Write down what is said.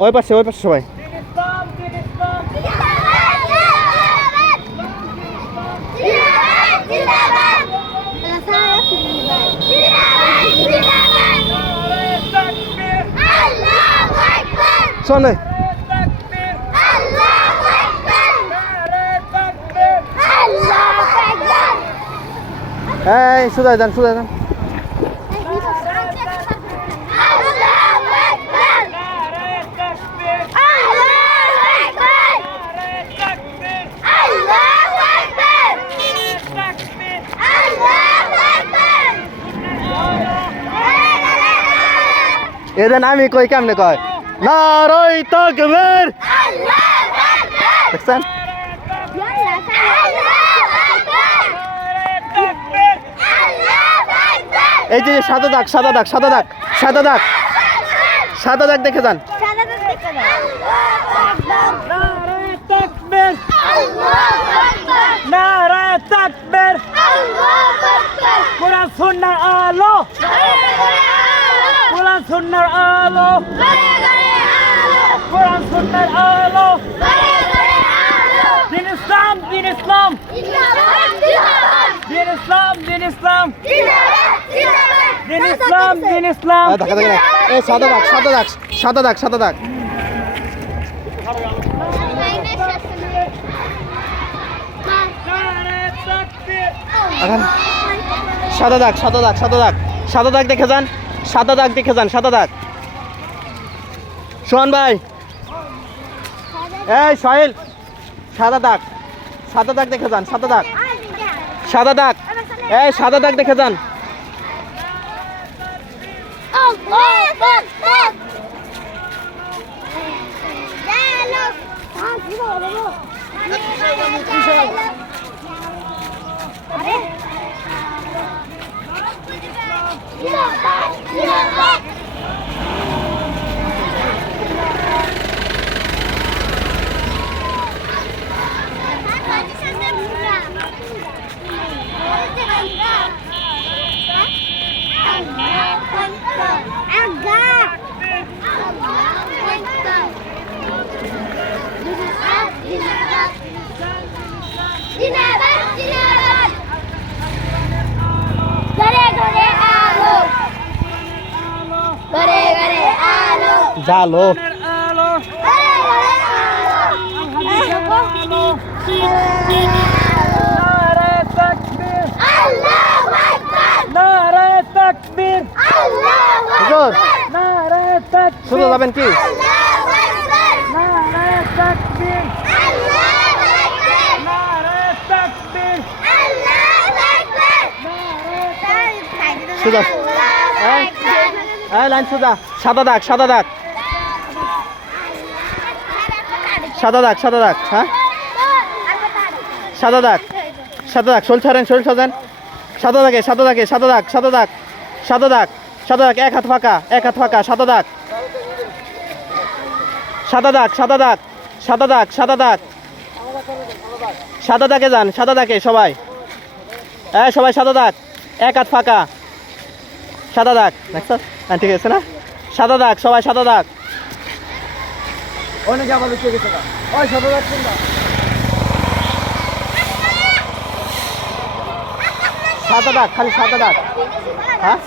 ওই পাশে সবাই। চলে এই সুদাই যান এদের আমি কই কেমনে কয় নারায়ে তাকবীর দেখছেন এই যে সাদা দাগ দেখে যান নারায়ে তাকবীর কোরআন সুন্নাহর আলো কোরআন সুন্নাহর আলো কোরআন সুন্নাহর আলো দিন ইসলাম দিন ইসলাম দিন ইসলাম দিন ইসলাম দিন ইসলাম দিন ইসলাম এই সাদা দাগ এখন সাদা দাগ দেখে যান সাদা দাগ সোহান ভাই এই সাহিল সাদা দাগ দেখে যান সাদা দাগ এই সাদা দাগ দেখে যান জালো শুনে যাবেন কি লাইন সোজা সাদা দাগ হ্যাঁ সাদা দাগ শরীর ছাড়েন সাদা দাগ এক হাত ফাঁকা সাদা দাগে যান সবাই সবাই সাদা দাগ এক হাত ফাঁকা সাদা দাগ ঠিক আছে না সাদা দাগ সবাই সাদা দাগ অনেক আমাদের সাদা দাগ খালি সাদা দাগ হ্যাঁ